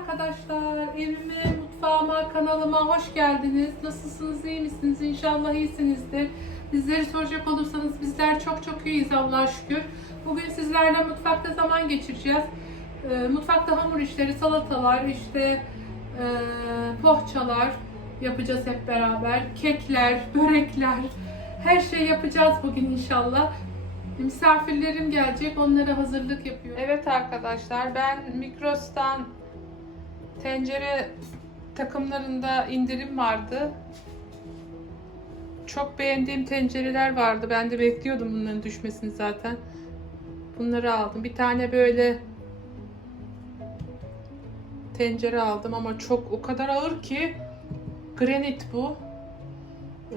arkadaşlar. Evime, mutfağıma, kanalıma hoş geldiniz. Nasılsınız, iyi misiniz? İnşallah iyisinizdir. Bizleri soracak olursanız bizler çok çok iyiyiz Allah'a şükür. Bugün sizlerle mutfakta zaman geçireceğiz. Ee, mutfakta hamur işleri, salatalar, işte e, poğaçalar yapacağız hep beraber. Kekler, börekler, her şey yapacağız bugün inşallah. Misafirlerim gelecek, onlara hazırlık yapıyorum. Evet arkadaşlar, ben Mikros'tan tencere takımlarında indirim vardı. Çok beğendiğim tencereler vardı. Ben de bekliyordum bunların düşmesini zaten. Bunları aldım. Bir tane böyle tencere aldım ama çok o kadar ağır ki granit bu. Ee,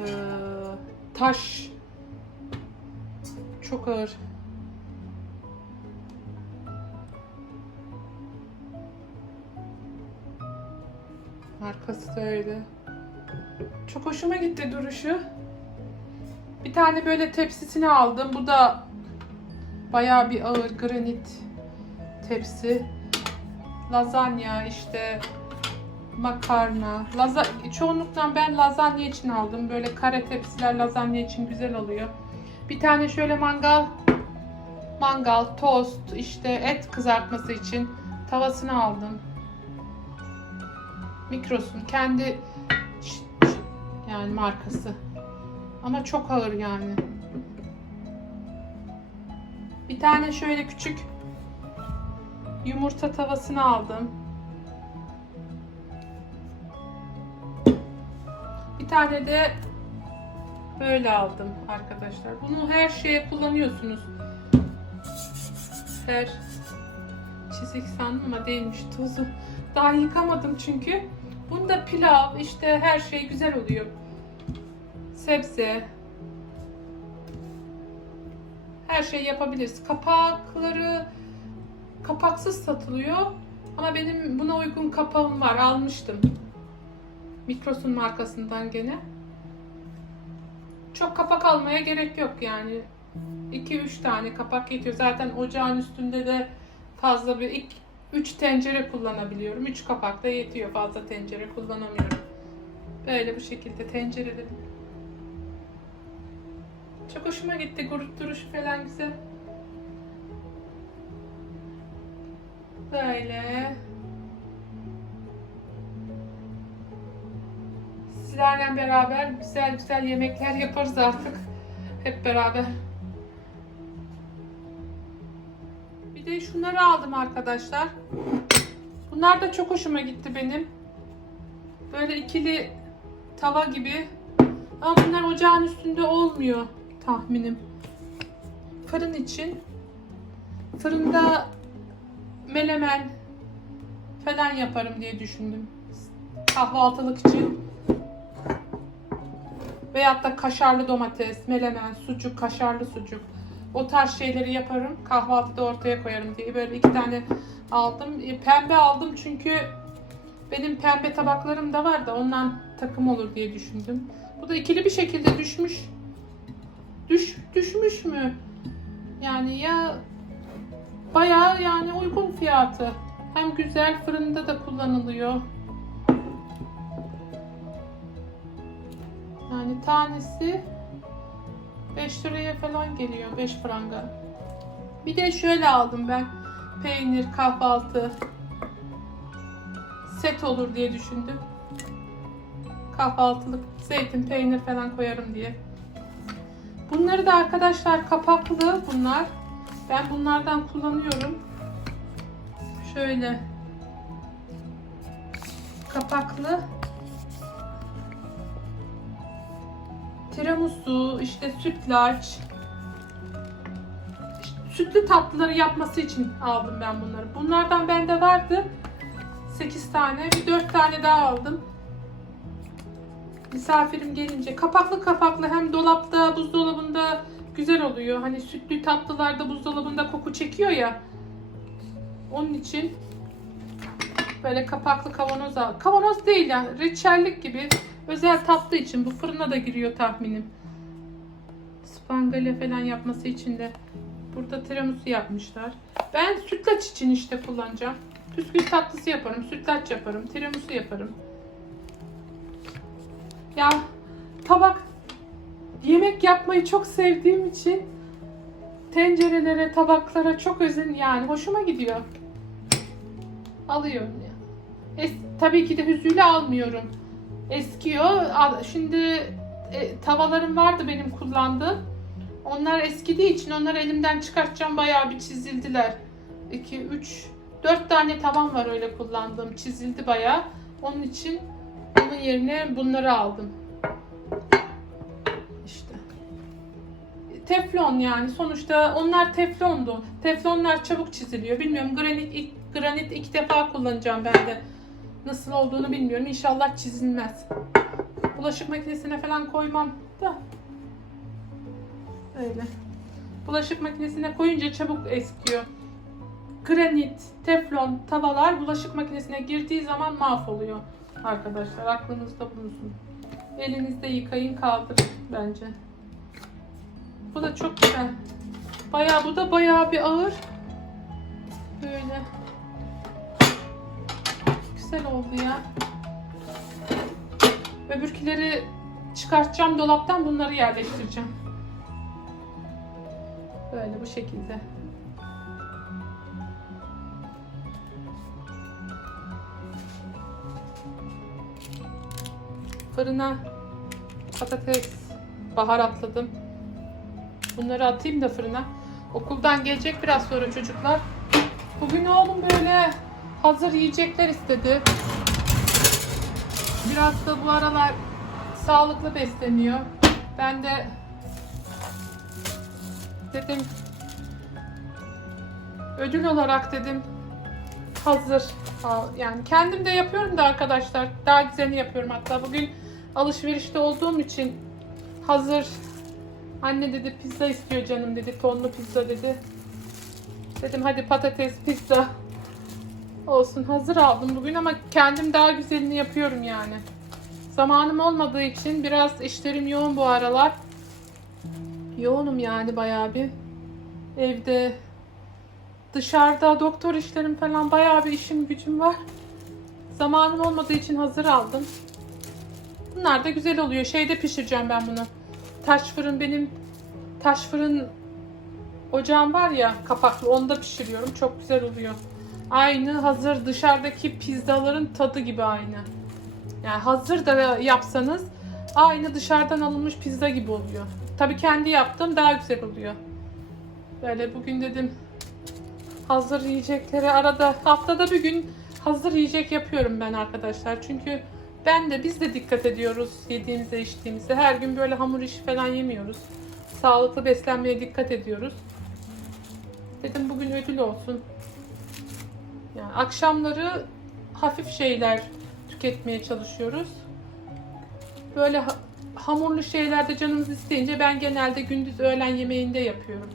taş çok ağır. Arkası da öyle. Çok hoşuma gitti duruşu. Bir tane böyle tepsisini aldım. Bu da bayağı bir ağır granit tepsi. Lazanya işte makarna. Laza çoğunlukla ben lazanya için aldım. Böyle kare tepsiler lazanya için güzel oluyor. Bir tane şöyle mangal mangal, tost, işte et kızartması için tavasını aldım. Mikros'un kendi yani markası. Ama çok ağır yani. Bir tane şöyle küçük yumurta tavasını aldım. Bir tane de böyle aldım arkadaşlar. Bunu her şeye kullanıyorsunuz. Her çizik sandım ama değilmiş tozu. Daha yıkamadım çünkü. Bunda pilav işte her şey güzel oluyor. Sebze. Her şey yapabiliriz. Kapakları kapaksız satılıyor. Ama benim buna uygun kapağım var. Almıştım. Mikros'un markasından gene. Çok kapak almaya gerek yok yani. 2-3 tane kapak yetiyor. Zaten ocağın üstünde de fazla bir 3 tencere kullanabiliyorum. 3 kapak da yetiyor. Fazla tencere kullanamıyorum. Böyle bu şekilde tencerelerim. Çok hoşuma gitti. Grup duruşu falan güzel. Böyle. Sizlerle beraber güzel güzel yemekler yaparız artık. Hep beraber. Bir de şunları aldım arkadaşlar. Bunlar da çok hoşuma gitti benim. Böyle ikili tava gibi. Ama bunlar ocağın üstünde olmuyor tahminim. Fırın için. Fırında melemen falan yaparım diye düşündüm. Kahvaltılık için. Veyahut da kaşarlı domates, melemen, sucuk, kaşarlı sucuk. O tarz şeyleri yaparım. Kahvaltıda ortaya koyarım diye böyle iki tane aldım. E, Pembe aldım çünkü benim pembe tabaklarım da var da ondan takım olur diye düşündüm. Bu da ikili bir şekilde düşmüş. Düş, düşmüş mü? Yani ya bayağı yani uygun fiyatı. Hem güzel fırında da kullanılıyor. Yani tanesi 5 liraya falan geliyor. 5 franga. Bir de şöyle aldım ben. Peynir, kahvaltı set olur diye düşündüm. Kahvaltılık zeytin, peynir falan koyarım diye. Bunları da arkadaşlar kapaklı bunlar. Ben bunlardan kullanıyorum. Şöyle kapaklı tiramisu, işte sütlaç, sütlü tatlıları yapması için aldım ben bunları. Bunlardan bende vardı 8 tane, bir 4 tane daha aldım. Misafirim gelince kapaklı kapaklı hem dolapta, buzdolabında güzel oluyor. Hani sütlü tatlılarda buzdolabında koku çekiyor ya. Onun için böyle kapaklı kavanoz al. Kavanoz değil yani reçellik gibi özel tatlı için bu fırına da giriyor tahminim. Spangale falan yapması için de burada tiramisu yapmışlar. Ben sütlaç için işte kullanacağım. Bisküvi tatlısı yaparım, sütlaç yaparım, tiramisu yaparım. Ya tabak yemek yapmayı çok sevdiğim için tencerelere, tabaklara çok özen yani hoşuma gidiyor. Alıyorum ya. Es, tabii ki de hüzüyle almıyorum. Eskiyor. Şimdi e, tavalarım vardı benim kullandığım. Onlar eskidiği için onları elimden çıkartacağım. Bayağı bir çizildiler. 2, 3, 4 tane tavan var öyle kullandığım. Çizildi bayağı. Onun için onun yerine bunları aldım. İşte. Teflon yani sonuçta onlar teflondu. Teflonlar çabuk çiziliyor. Bilmiyorum granit ilk, granit ilk defa kullanacağım ben de. Nasıl olduğunu bilmiyorum. İnşallah çizilmez. Bulaşık makinesine falan koymam da. Öyle. Bulaşık makinesine koyunca çabuk eskiyor. Granit, teflon, tavalar bulaşık makinesine girdiği zaman mahvoluyor. Arkadaşlar aklınızda bulunsun. Elinizde yıkayın kaldırın bence. Bu da çok güzel. Bayağı bu da bayağı bir ağır. Böyle. Güzel oldu ya. Öbürkileri çıkartacağım dolaptan bunları yerleştireceğim. Böyle bu şekilde. Fırına patates baharatladım. Bunları atayım da fırına. Okuldan gelecek biraz sonra çocuklar. Bugün oğlum böyle hazır yiyecekler istedi. Biraz da bu aralar sağlıklı besleniyor. Ben de dedim ödül olarak dedim hazır. Yani kendim de yapıyorum da arkadaşlar. Daha güzelini yapıyorum hatta. Bugün alışverişte olduğum için hazır anne dedi pizza istiyor canım dedi. Tonlu pizza dedi. Dedim hadi patates pizza olsun hazır aldım bugün ama kendim daha güzelini yapıyorum yani. Zamanım olmadığı için biraz işlerim yoğun bu aralar. Yoğunum yani bayağı bir. Evde dışarıda doktor işlerim falan bayağı bir işim gücüm var. Zamanım olmadığı için hazır aldım. Bunlar da güzel oluyor. Şeyde pişireceğim ben bunu. Taş fırın benim taş fırın ocağım var ya kapaklı onda pişiriyorum. Çok güzel oluyor. Aynı hazır dışarıdaki pizzaların tadı gibi aynı. Yani hazır da yapsanız aynı dışarıdan alınmış pizza gibi oluyor. Tabii kendi yaptığım daha güzel oluyor. Böyle bugün dedim hazır yiyecekleri arada haftada bir gün hazır yiyecek yapıyorum ben arkadaşlar. Çünkü ben de biz de dikkat ediyoruz yediğimize içtiğimize. Her gün böyle hamur işi falan yemiyoruz. Sağlıklı beslenmeye dikkat ediyoruz. Dedim bugün ödül olsun. Yani akşamları hafif şeyler tüketmeye çalışıyoruz. Böyle ha- hamurlu şeylerde canımız isteyince ben genelde gündüz öğlen yemeğinde yapıyorum.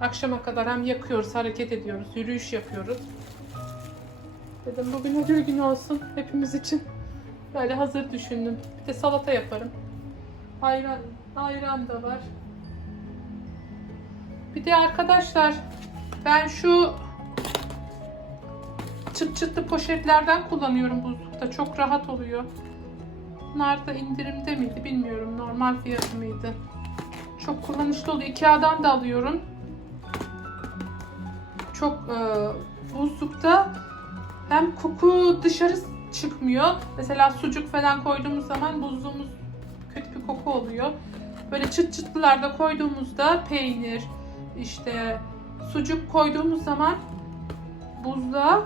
Akşama kadar hem yakıyoruz, hareket ediyoruz, yürüyüş yapıyoruz. Dedim bugün ödül günü olsun hepimiz için. Böyle hazır düşündüm. Bir de salata yaparım. Ayran, ayran da var. Bir de arkadaşlar ben şu çıt çıtlı poşetlerden kullanıyorum buzlukta. Çok rahat oluyor. Bunlar da indirimde miydi bilmiyorum. Normal fiyatı mıydı? Çok kullanışlı oluyor. Ikea'dan da alıyorum. Çok e, buzlukta hem koku dışarı çıkmıyor. Mesela sucuk falan koyduğumuz zaman buzluğumuz kötü bir koku oluyor. Böyle çıt çıtlılarda koyduğumuzda peynir, işte sucuk koyduğumuz zaman buzluğa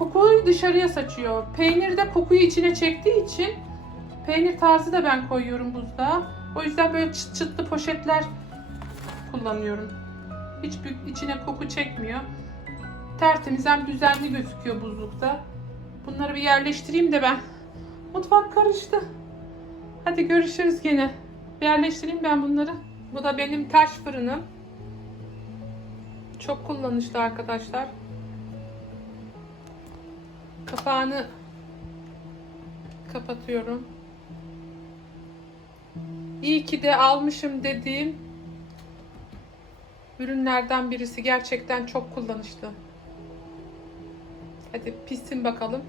kokuyu dışarıya saçıyor. Peynir de kokuyu içine çektiği için peynir tarzı da ben koyuyorum buzluğa. O yüzden böyle çıt çıtlı poşetler kullanıyorum. Hiç içine koku çekmiyor. Tertemiz hem düzenli gözüküyor buzlukta. Bunları bir yerleştireyim de ben. Mutfak karıştı. Hadi görüşürüz gene. Bir yerleştireyim ben bunları. Bu da benim taş fırınım. Çok kullanışlı arkadaşlar. Kapağını kapatıyorum. İyi ki de almışım dediğim ürünlerden birisi gerçekten çok kullanışlı. Hadi pişsin bakalım.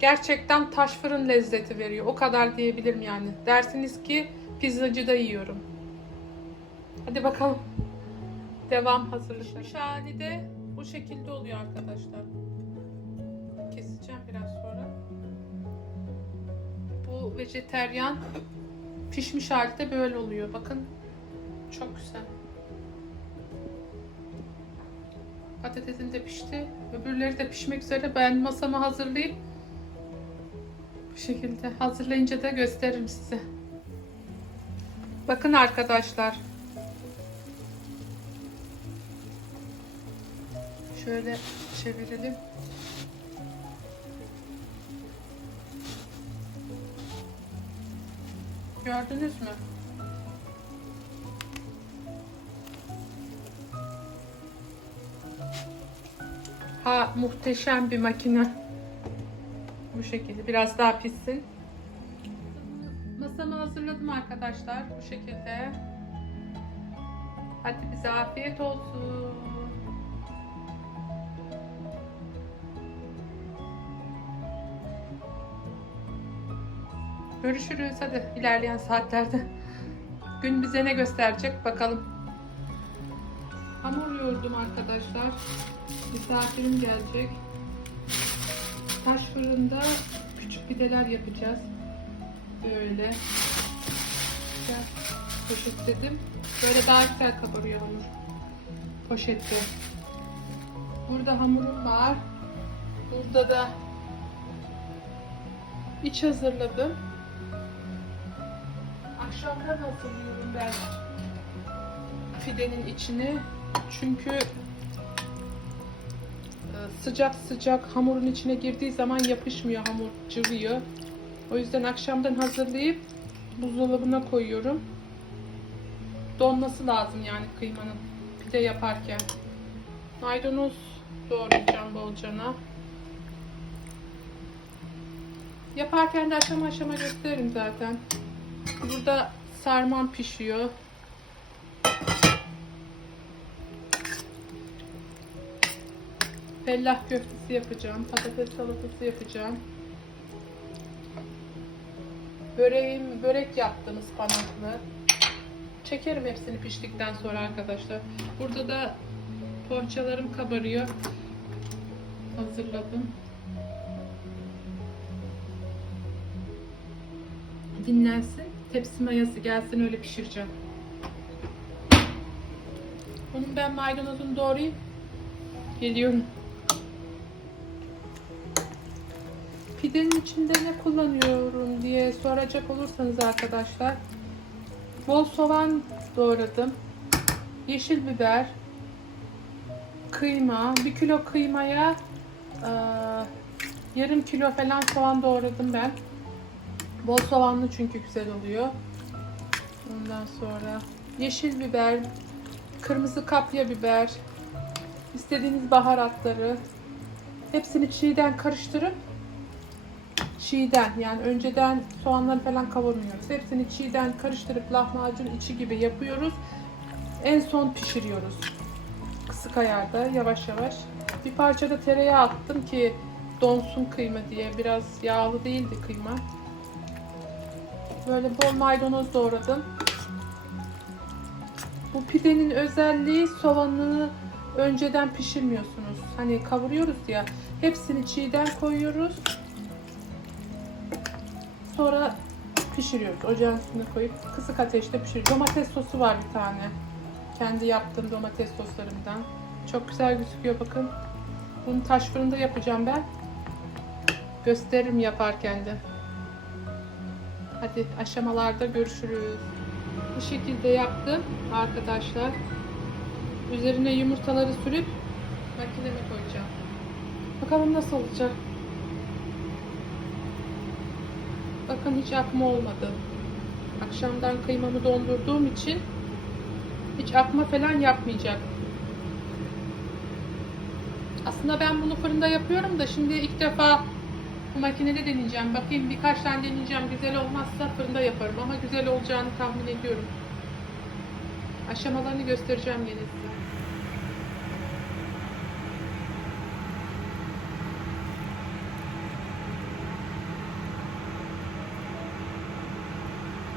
Gerçekten taş fırın lezzeti veriyor. O kadar diyebilirim yani. Dersiniz ki pizzacıda yiyorum. Hadi bakalım. Devam hazırlık. Pişmiş hali de bu şekilde oluyor arkadaşlar. Keseceğim biraz sonra. Bu vejeteryan pişmiş hali de böyle oluyor. Bakın çok güzel. Patatesim de pişti. Öbürleri de pişmek üzere. Ben masamı hazırlayıp bu şekilde hazırlayınca da gösteririm size. Bakın arkadaşlar. Şöyle çevirelim. Gördünüz mü? Ha muhteşem bir makine. Bu şekilde biraz daha pişsin. Masamı hazırladım arkadaşlar bu şekilde. Hadi bize afiyet olsun. Görüşürüz hadi ilerleyen saatlerde. Gün bize ne gösterecek bakalım. Hamur yoğurdum arkadaşlar. Misafirim gelecek. Taş fırında küçük pideler yapacağız. Böyle. Güzel poşetledim. Böyle daha güzel kabarıyor hamur. Poşette. Burada hamurum var. Burada da iç hazırladım. Akşamdan hazırlıyorum ben pidenin içini. Çünkü e, sıcak sıcak hamurun içine girdiği zaman yapışmıyor hamur cıvıyor. O yüzden akşamdan hazırlayıp buzdolabına koyuyorum. Donması lazım yani kıymanın pide yaparken. Maydanoz doğrayacağım bolcana. Yaparken de aşama aşama gösteririm zaten. Burada sarmam pişiyor. Fellah köftesi yapacağım. Patates salatası yapacağım. Böreğim, börek yaptım ıspanaklı. Çekerim hepsini piştikten sonra arkadaşlar. Burada da poğaçalarım kabarıyor. Hazırladım. Dinlensin. Tepsi mayası gelsin öyle pişireceğim. Onun ben maydanozunu doğrayayım. Geliyorum. Pidenin içinde ne kullanıyorum diye soracak olursanız arkadaşlar. Bol soğan doğradım. Yeşil biber. Kıyma. Bir kilo kıymaya eee, yarım kilo falan soğan doğradım ben. Bol soğanlı çünkü güzel oluyor. Ondan sonra yeşil biber, kırmızı kapya biber, istediğiniz baharatları hepsini çiğden karıştırıp çiğden yani önceden soğanları falan kavurmuyoruz. Hepsini çiğden karıştırıp lahmacun içi gibi yapıyoruz. En son pişiriyoruz. Kısık ayarda yavaş yavaş. Bir parça da tereyağı attım ki donsun kıyma diye. Biraz yağlı değildi kıyma. Böyle bol maydanoz doğradım. Bu pidenin özelliği soğanını önceden pişirmiyorsunuz. Hani kavuruyoruz ya. Hepsini çiğden koyuyoruz. Sonra pişiriyoruz. Ocağın üstüne koyup kısık ateşte pişiriyoruz. Domates sosu var bir tane. Kendi yaptığım domates soslarımdan. Çok güzel gözüküyor bakın. Bunu taş fırında yapacağım ben. Gösteririm yaparken de. Hadi aşamalarda görüşürüz. Bu şekilde yaptım arkadaşlar. Üzerine yumurtaları sürüp makineme koyacağım. Bakalım nasıl olacak. Bakın hiç akma olmadı. Akşamdan kıymamı dondurduğum için hiç akma falan yapmayacak. Aslında ben bunu fırında yapıyorum da şimdi ilk defa makinede deneyeceğim. Bakayım birkaç tane deneyeceğim. Güzel olmazsa fırında yaparım ama güzel olacağını tahmin ediyorum. Aşamalarını göstereceğim yine size.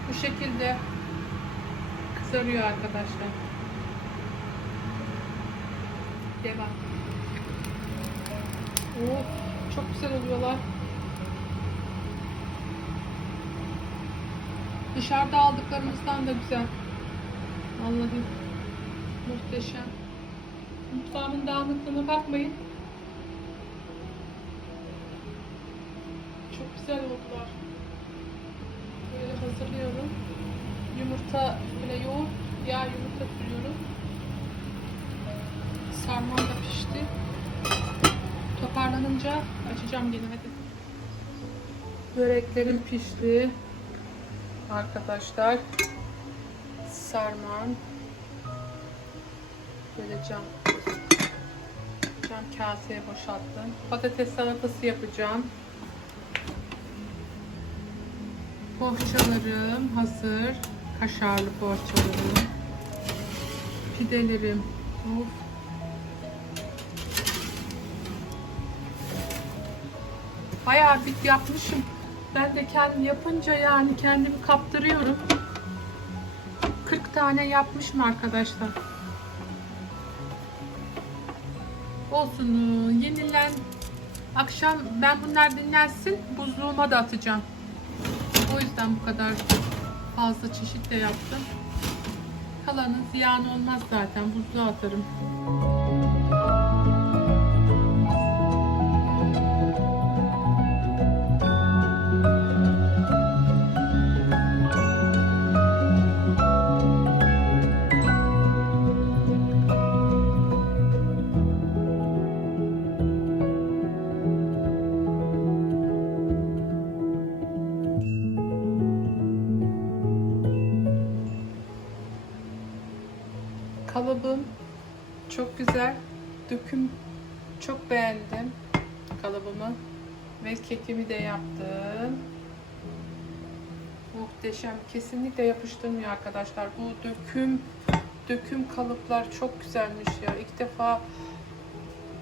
Bu şekilde kızarıyor arkadaşlar. Devam. Oo, çok güzel oluyorlar. Dışarıda aldıklarımızdan da güzel. Vallahi muhteşem. Mutfağımın dağınıklığına bakmayın. Çok güzel oldular. Böyle hazırlıyorum. Yumurta böyle yoğurt, yağ yumurta sürüyorum. Sarmam da pişti. Toparlanınca açacağım gene hadi. Böreklerim pişti. Arkadaşlar. Sarmam. Böyle cam cam kaseye boşalttım. Patates salatası yapacağım. Poğaçalarım hazır. Kaşarlı poğaçalarım. Pidelerim. Of. Bayağı bir yapmışım. Ben de kendim yapınca yani kendimi kaptırıyorum. 40 tane yapmışım arkadaşlar. Olsun yenilen akşam ben bunlar dinlensin buzluğuma da atacağım. O yüzden bu kadar fazla çeşit de yaptım. Kalanı ziyan olmaz zaten buzluğa atarım. Kalıbım çok güzel. Döküm çok beğendim kalıbımı. Ve kekimi de yaptım. Muhteşem. Kesinlikle yapıştırmıyor arkadaşlar. Bu döküm döküm kalıplar çok güzelmiş ya. İlk defa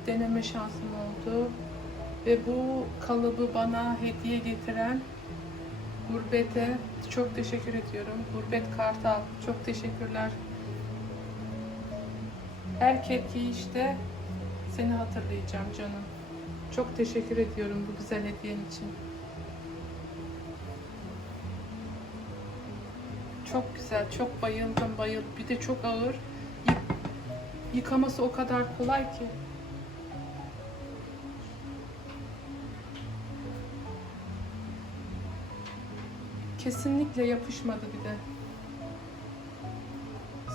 deneme şansım oldu. Ve bu kalıbı bana hediye getiren Gurbete çok teşekkür ediyorum. Gurbet Kartal çok teşekkürler. Erkek işte seni hatırlayacağım canım. Çok teşekkür ediyorum bu güzel hediyen için. Çok güzel, çok bayıldım, bayıldım. Bir de çok ağır. Yı- Yıkaması o kadar kolay ki. Kesinlikle yapışmadı bir de.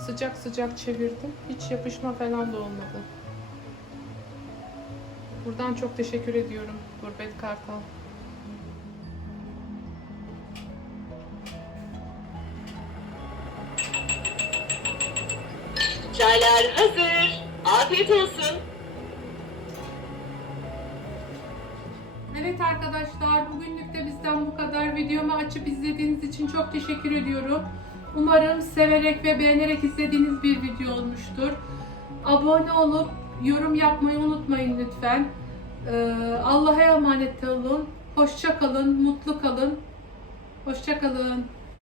Sıcak sıcak çevirdim. Hiç yapışma falan da olmadı. Buradan çok teşekkür ediyorum Gurbet Kartal. Çaylar hazır. Afiyet olsun. Evet arkadaşlar bugünlük de bizden bu kadar. Videomu açıp izlediğiniz için çok teşekkür ediyorum. Umarım severek ve beğenerek izlediğiniz bir video olmuştur. Abone olup yorum yapmayı unutmayın lütfen. Ee, Allah'a emanet olun. Hoşça kalın, mutlu kalın. Hoşça kalın.